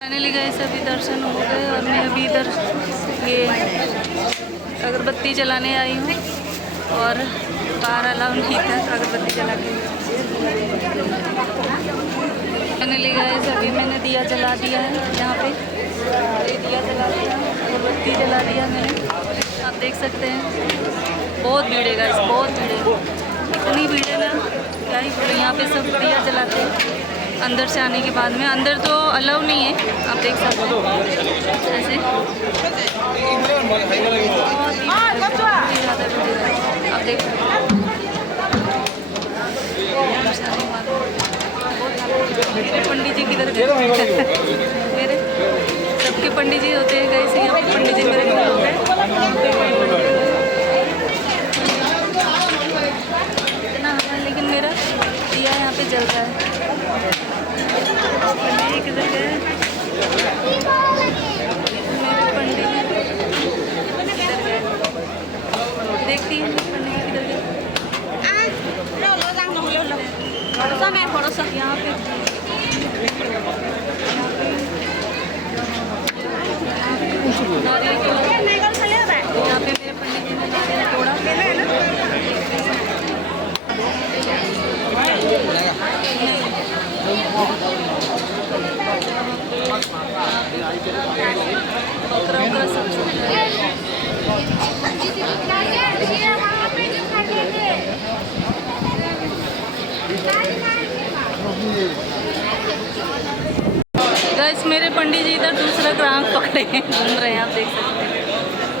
Finally गए सभी दर्शन हो गए और मैं अभी इधर ये अगरबत्ती जलाने आई हूँ और बाहर अलाउ नहीं था तो अगरबत्ती जला के फाइनली गए सभी मैंने दिया जला दिया है। यहाँ पे ये दिया जला दिया, अगरबत्ती जला दिया मैंने, आप देख सकते हैं। बहुत भीड़ है गाइस, बहुत भीड़ है, इतनी भीड़ है ना क्या ही बोले। यहाँ पे सब दिया जलाते हैं अंदर से आने के बाद में। अंदर तो अलाउ नहीं है, आप देख सकते हैं ऐसे। आप देख सकते हैं मेरे पंडित जी किधर गए मेरे सबके पंडित जी होते हैं कैसे, यहाँ पे पंडित जी मेरे घर हो गए। इतना हवा लेकिन मेरा दिया यहाँ पे जल रहा है। पंडित किधर गए मेरे पंडित किधर गए, देखती हैं पंडित किधर गए। यहाँ पे यहाँ पे मेरे पंडित जी ने नारियल तोड़ा। बकरा वकरा सब गाइस मेरे पंडित जी इधर दूसरा ग्राहक पकड़े हैं, घूम रहे हैं, आप देख सकते हैं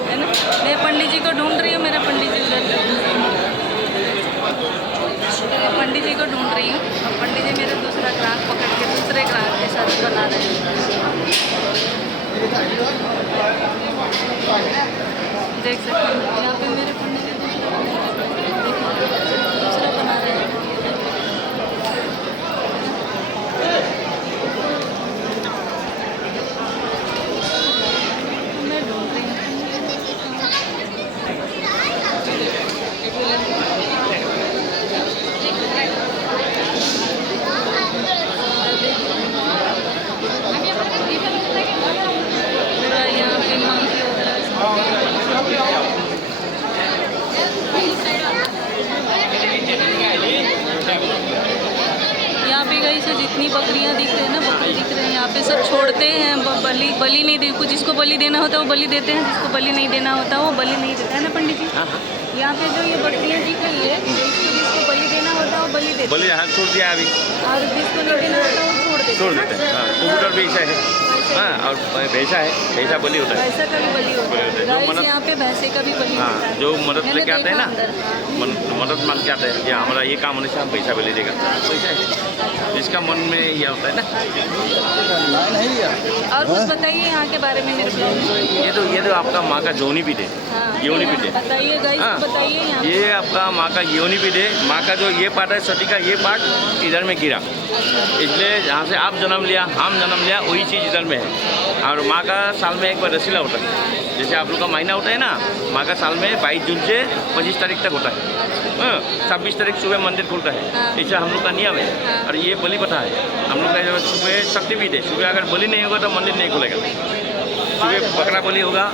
है ना। मैं पंडित जी को ढूंढ रही हूँ, मेरे पंडित जी उधर पंडित जी को ढूंढ रही हूँ। पंडित जी मेरे दूसरा ग्राहक पकड़ के दूसरे ग्राहक के साथ बना रहे हैं, देख सकते हैं। यहाँ पे मेरे पंडित जी दूसरा बना रहे हैं। मैं ढूंढ रही हूँ यहाँ पे मंकी वगैरह। यहाँ पे गई से जितनी बकरियाँ दिख रही है ना, बकरी दिख रहे हैं, यहाँ पे सब छोड़ते हैं। बलि नहीं दे, कुछ जिसको बलि देना होता है वो बलि देते हैं, जिसको बलि नहीं देना होता वो बलि नहीं देता है ना पंडित जी। यहाँ पे जो ये बकरियाँ दिख रही है, जिसको बलि देना होता है वो बलि देते हैं। बलि हाथ छोड़ दिया अभी, और जिसको नहीं देना होता वो छोड़ देते हैं। कबूतर भी ऐसा है, हाँ, और भैंसा है, भैंसा बलि होता है। भैंसा का भी बलि होता है, गाइस यहाँ पे भैंसे का भी बलि होता है। जो मदद लेके आते हैं ना, मदद मान के आते हैं कि हमारा ये काम होने से हम पैसा बलि देगा, पैसा है जिसका मन में ये होता है ना। और कुछ बताइए यहाँ के बारे में मेरे को। ये तो आपका माँ का योनि पीठ है, योनि पीठ है। बताइए गाइस, बताइए यहाँ। ये आपका माँ का योनि पीठ है। माँ का जो ये पार्ट है, सती का ये पार्ट इधर में गिरा, इसलिए जहाँ से आप जन्म लिया, हम जन्म लिया, वही चीज़ इधर में है। और माँ का साल में एक बार रसीला होता है, जैसे आप लोग का महीना होता है ना, माँ का साल में 22 जून से 25 तारीख तक होता है। 26 तारीख सुबह मंदिर खुलता है, ऐसा हम लोग का नियम है। और ये बलि प्रथा है हम लोग का। सुबह शक्तिपीठ है, सुबह अगर बलि नहीं होगा तो मंदिर नहीं खुलेगा। सुबह बकरा बलि होगा,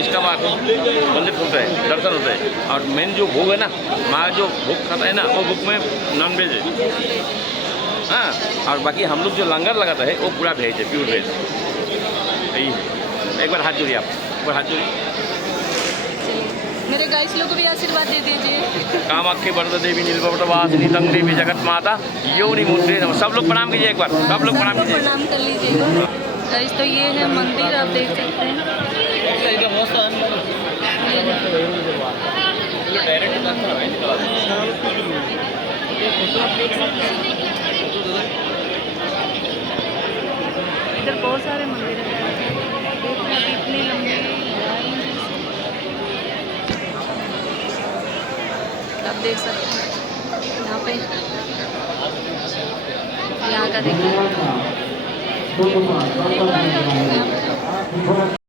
इसका बाद मंदिर खुलता है, दर्शन होता है। और मेन जो भोग है ना, माँ जो भोग खाता है ना, वो भोग में नॉन वेज है, हाँ। और बाकी हम लोग जो लंगर लगाता है वो पूरा वेज है, प्योर वेज। यही एक बार हाथ जोड़िए, आप एक बार हाथ जोड़िए। मेरे गाइस लोग को भी आशीर्वाद दे दीजिए। कामाख्या वरदा देवी नीलकंठवासिनी तंग देवी जगत माता योनि मुद्रे नमः। सब लोग प्रणाम कीजिए, एक बार सब लोग प्रणाम कीजिए, प्रणाम कर लीजिएगा गाइस। तो ये है मंदिर, आप देख सकते हैं। इधर बहुत सारे मंदिर हैं, इतनी लंबी आप देख सकते हैं। यहाँ पे यहाँ का देखिए।